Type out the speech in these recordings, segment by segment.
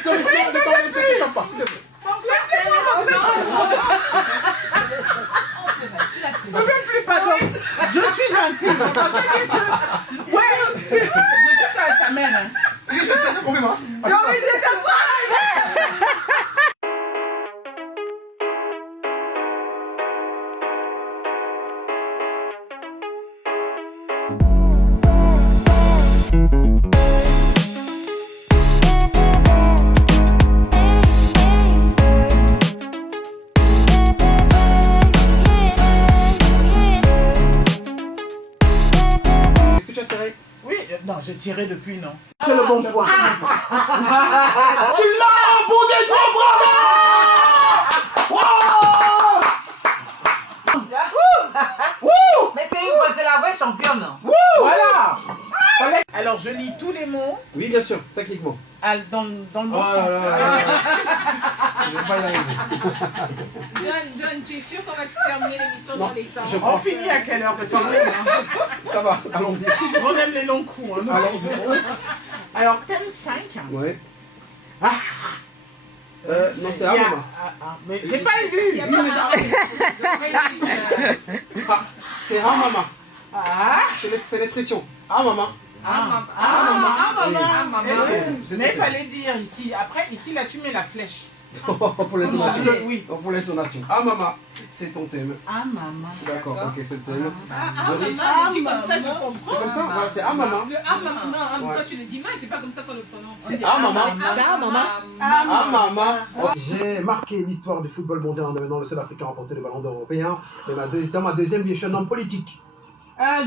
t'échappe pas, s'il te plaît. Pardon, je suis gentille. Ouais, je suis ta mère. Il est sérieux, complètement. Est-ce que tu as tiré? Oui, non, j'ai tiré depuis, non. C'est le bon point. Tu l'as boudé de Mais c'est la vraie championne. Voilà. Alors, je lis tous les mots Oui, bien sûr, techniquement. dans le Oh bon là sens. là. Je vais pas y arriver. John, tu es sûr qu'on va terminer l'émission dans les temps? Je On crois. finit à quelle heure? Parce Ça va, allons-y. qu'on aime les longs coups. Hein. Allons-y. Alors, thème 5. Ouais. Ah, Non, c'est il y a- Amama. mais j'ai pas lu. C'est Amama. Ah, C'est l'expression. Amama. maman. mais il fallait dire ici. Après, ici, là, tu mets la flèche. Pour l'intonation. Oui. Pour l'intonation. Amama, c'est ton thème. Ah, maman. D'accord, ok, c'est le thème. Maman, Doris. tu dis comme ça, je comprends. C'est comme ça, voilà, c'est Amama. Le ah maman, non, Ouais. toi tu le dis mal, c'est pas comme ça qu'on le prononce. C'est Amama. Maman. J'ai marqué l'histoire du football mondial en devenant le seul Africain à remporter le ballon d'or européen. Mais dans ma deuxième vie, je suis un homme politique.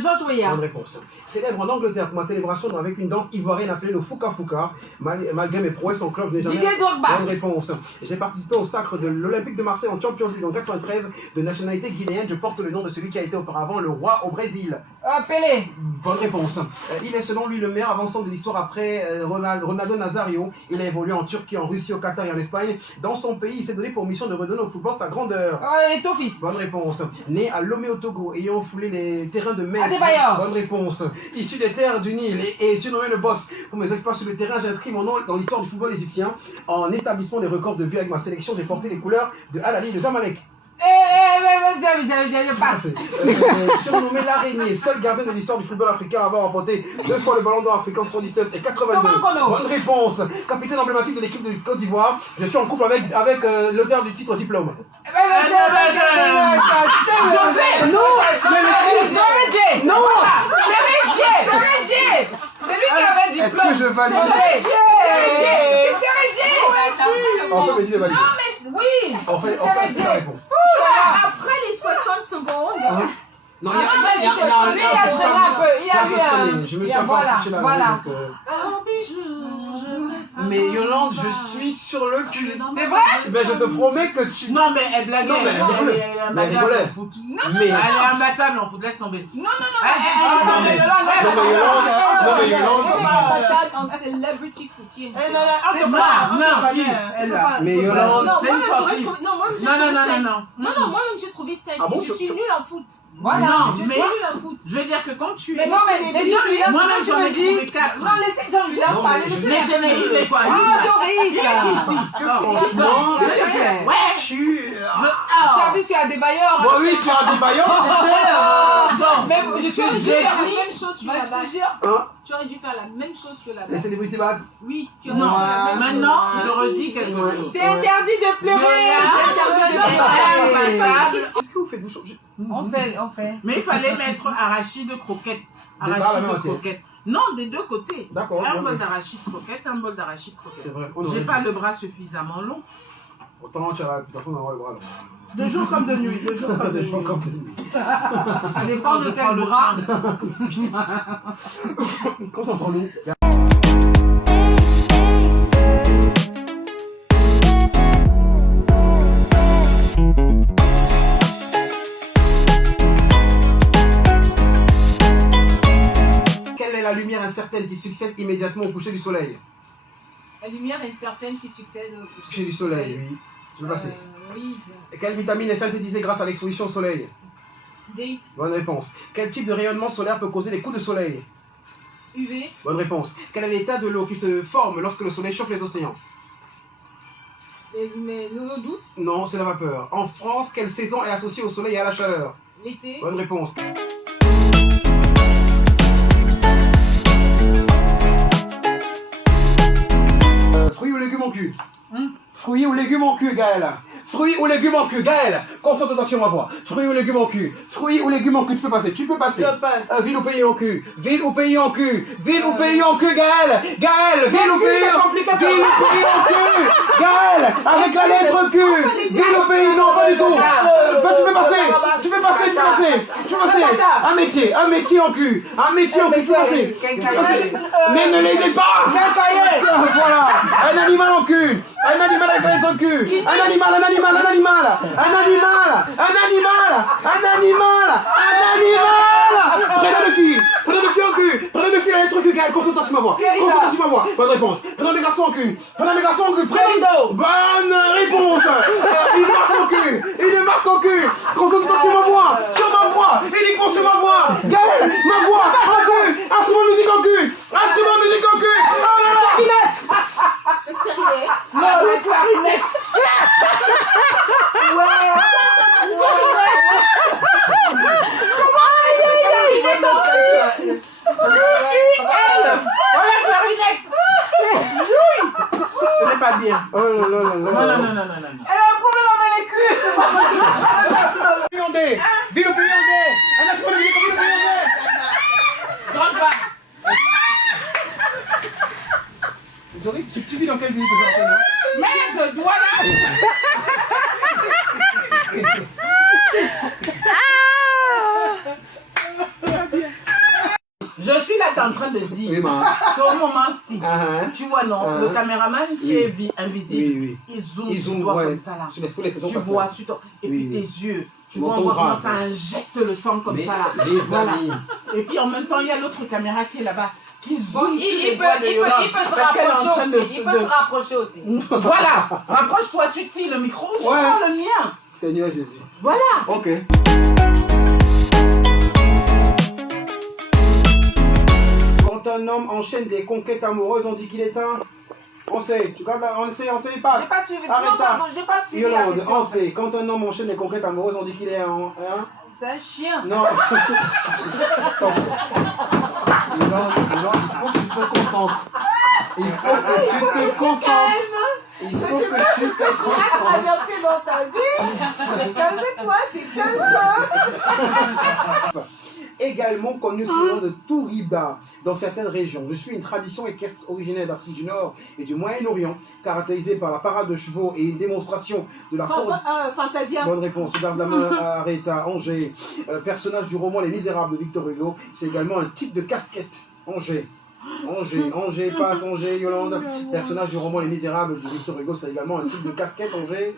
Georges Weah. Bonne réponse. Célèbre en Angleterre pour ma célébration avec une danse ivoirienne appelée le Fuka Fuka. Malgré mes prouesses en club, je n'ai jamais. Didier Drogba. Bonne réponse. J'ai participé au sacre de l'Olympique de Marseille en Champions League en 93 de nationalité guinéenne. Je porte le nom de celui qui a été auparavant le roi au Brésil. Pelé. Bonne réponse. Il est selon lui le meilleur avançant de l'histoire après Ronaldo Nazario. Il a évolué en Turquie, en Russie, au Qatar et en Espagne. Dans son pays, il s'est donné pour mission de redonner au football sa grandeur. Et ton fils. Bonne réponse. Né à Lomé au Togo, ayant foulé les terrains de Metz. Adebayor. Bonne réponse. Issu des terres du Nil et surnommé le boss pour mes exploits sur le terrain, j'inscris mon nom dans l'histoire du football égyptien. En établissement des records de buts avec ma sélection, j'ai porté les couleurs de Al Ahly de Zamalek. Je passe. Surnommé l'araignée, seul gardien de l'histoire du football africain à avoir remporté 2 fois le ballon d'or africain 79 et 82. Bonne réponse. Capitaine emblématique de l'équipe de Côte d'Ivoire, je suis en couple avec l'auteur du titre diplôme. José. Non, non. C'est lui qui avait dit Est-ce que je valide? C'est Sérédier. En fait, mais dis de valider. Non mais oui. En fait, c'est la réponse. Après les 60 secondes, Non, Il a traîné un peu. Il y a eu un. Je me suis un peu affiché là. Voilà. Mais Yolande, je suis sur le cul. C'est vrai? Mais je te promets que tu... Non, mais elle blaguait. Non, mais elle rigolait. est Mais elle imbattable rigolait. en foot. Mais... Elle est imbattable en foot, laisse tomber. Non. Non, mais Yolande... en celebrity footien. C'est ça. Mais Yolande... Non, C'est une moi-même, sortie. j'aurais trouvé- non, moi-même, j'ai Non, trouvé non, cinq. non. Non, moi-même j'ai trouvé 5. Ah bon, Je suis nulle en foot. Voilà. Non, Je suis mais nulle en foot. je veux dire que quand tu Mais es... Non mais John Williams, Moi-même, tu j'en me ai trouvé dis. 4. Non, laissez John Williams Non, parler. mais Laissez. Mais je n'ai eu les quoi. Ah, Doris. S'il te plaît. Ouais. Je suis... Tu as vu sur Adebayor. Bon, oui, sur un débaillon, Mais je Tu aurais dû te faire la dis. même chose sur la base. Hein? Tu aurais dû faire la même chose sur la Les base. célébrités basses. Oui, tu aurais dû Non, faire la même chose. maintenant, je redis quelque chose. C'est interdit de pleurer. C'est interdit de pleurer. Qu'est-ce que vous faites? Vous changez? On fait. Mais il fallait mettre arachide croquette. Par la même Arachide assiette. croquette. Non, des deux côtés. D'accord, Un ok. bol d'arachide croquette, un bol d'arachide C'est croquette. vrai. J'ai pas le bras suffisamment long. Autant tu as la réputation d'avoir le bras long. De jour comme de nuit, de jour comme de Des gens nuit. comme lui. Ça dépend de Je prends quel le bras. train. Concentrons-nous. Quelle est la lumière incertaine qui succède immédiatement au coucher du soleil? La lumière incertaine qui succède au Coucher du soleil, oui. Tu peux passer. Oui, Et quelle vitamine est synthétisée grâce à l'exposition au soleil? D, Bonne réponse. Quel type de rayonnement solaire peut causer les coups de soleil? UV, Bonne réponse. Quel est l'état de l'eau qui se forme lorsque le soleil chauffe les océans? Les nounours douces. Non, c'est la vapeur. En France, quelle saison est associée au soleil et à la chaleur? L'été. Bonne réponse. Fruits ou légumes en cul? Fruits ou légumes en cul, Gaël? Fruits ou légumes en cul, Gaël? Concentration, ma voix. Fruits ou légumes en cul? Fruits ou légumes en cul? Tu peux passer, tu peux passer. Je passe. Ville ou pays en cul? Ville ou pays en cul? Ville ou pays en cul, Gaël? Gaël, ville ou pays en cul? Ville ou pays en cul? Gaël, avec la lettre Q. Ville ou pays? Non, pas du tout. Tu peux passer, tu peux passer, tu peux passer. Tu peux passer. Un métier en cul. Un métier en cul, tu peux passer. Tu peux passer. Mais ne l'aidez pas. Voilà. Un animal en cul. Un animal avec la lettre Q. Un animal. Prenez le fil en cul. Prenez le fil à la lettre Q, Gaël. Concentre sur ma voix. Bonne réponse. Prenez le garçon en cul. Bonne réponse. Il marque en cul. Concentre sur ma voix. Uniquement sur ma voix. Gaël, ma voix en cul. Instrument de musique en cul. Oh là là. Le stérilet. Non, la clarinette. Ce n'est pas bien. Oh là là là là. Non. Elle a un problème avec les culs. Ville au pays un instrument de musique au pays Grande pas. Doris, tu vis dans quelle ville déjà? Merde, doigt là. Je suis là, t'es en train de dire. Oui, ma. Au moment-ci, tu vois, non, le caméraman qui est invisible, il zoome sur toi comme ça là. Tu vois sur ton... Et puis tes yeux, tu vois comment ça injecte le sang comme ça là. Voilà. Et puis en même temps, il y a l'autre caméra qui est là-bas. Qui zoome sur les doigts de Yolande. Il peut se rapprocher aussi. Voilà. Rapproche-toi, tu tires le micro, je prends le mien. Seigneur Jésus. Voilà. Ok. Quand un homme enchaîne des conquêtes amoureuses, on dit qu'il est un... On sait, tu vois, on sait, passe. J'ai pas suivi. Arrête. Non, pardon, j'ai pas suivi. Yolande, on sait, quand un homme enchaîne des conquêtes amoureuses, on dit qu'il est un... C'est un chien. Non. Yolande, il faut que tu te concentres. Il faut que tu te concentres. Avancer dans ta vie. Calme-toi, c'est un jeu. Également connu sous le nom de Touriba dans certaines régions. Je suis une tradition équestre originaire d'Afrique du Nord et du Moyen-Orient, caractérisée par la parade de chevaux et une démonstration de la force. Fantasia. Bonne réponse. Garde la main à Aretha, Angers. Personnage du roman Les Misérables de Victor Hugo. C'est également un type de casquette. Angers, passe Angers, Yolande. Personnage du roman Les Misérables de Victor Hugo, c'est également un type de casquette, Angers.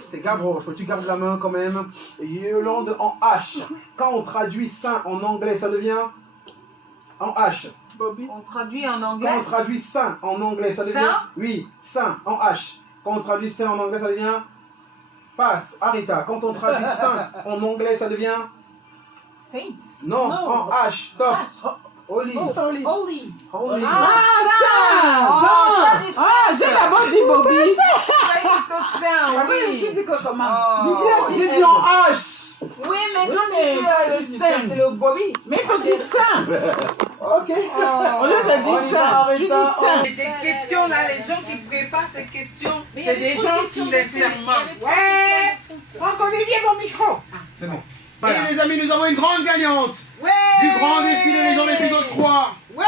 C'est Gavroche, tu gardes la main quand même. Yolande en H. Quand on traduit saint en anglais, ça devient en H. On traduit en anglais. Quand on traduit saint en anglais, ça devient... Saint? Oui, saint en H. Quand on traduit saint en anglais, ça devient... Passe, Arita. Quand on traduit saint en anglais, ça devient... Saint. Non, en H. Top. Holy. Holy. Holy. J'ai d'abord dit Bobby. Oui. Tu dis que comment? J'ai dit en H. Oui, mais quand tu dis le sein, c'est le Bobby. Mais il faut dire saint. Ok. On lui a dit saint. Tu dis saint. Des questions là, les gens qui préparent ces questions, C'est des gens qui sincèrement. Ouais. Franck-Olivier, mon micro. C'est bon. Voilà. Et les amis, nous avons une grande gagnante du grand défi des légendes épisode 3. Ouais.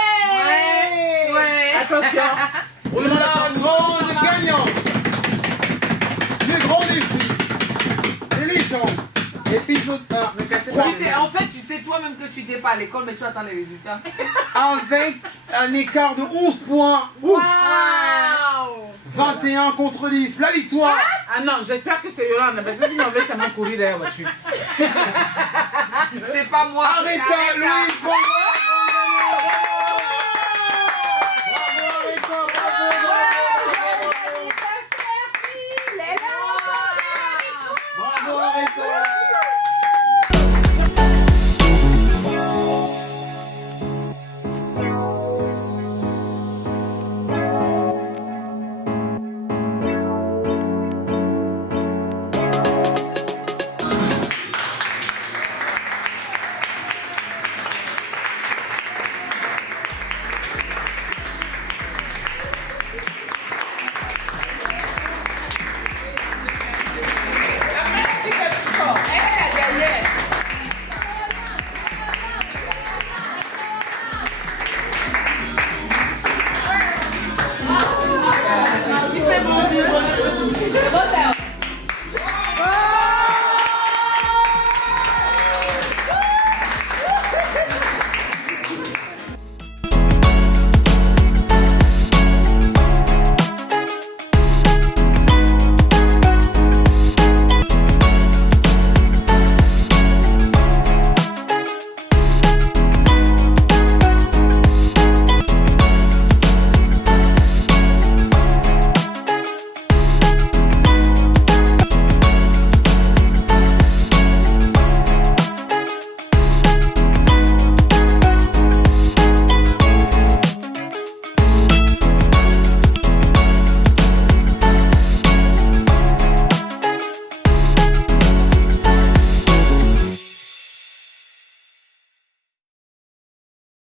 Attention. On a la grande gagnante du grand défi des légendes épisode 1. En fait, tu sais toi-même que tu n'étais pas à l'école, mais tu attends les résultats. Avec un écart de 11 points. Wow. 21 contre 10. La victoire. Ah non, j'espère que c'est Yolande, parce que sinon on va seulement courir derrière la voiture. C'est pas moi. Arrête, Louise.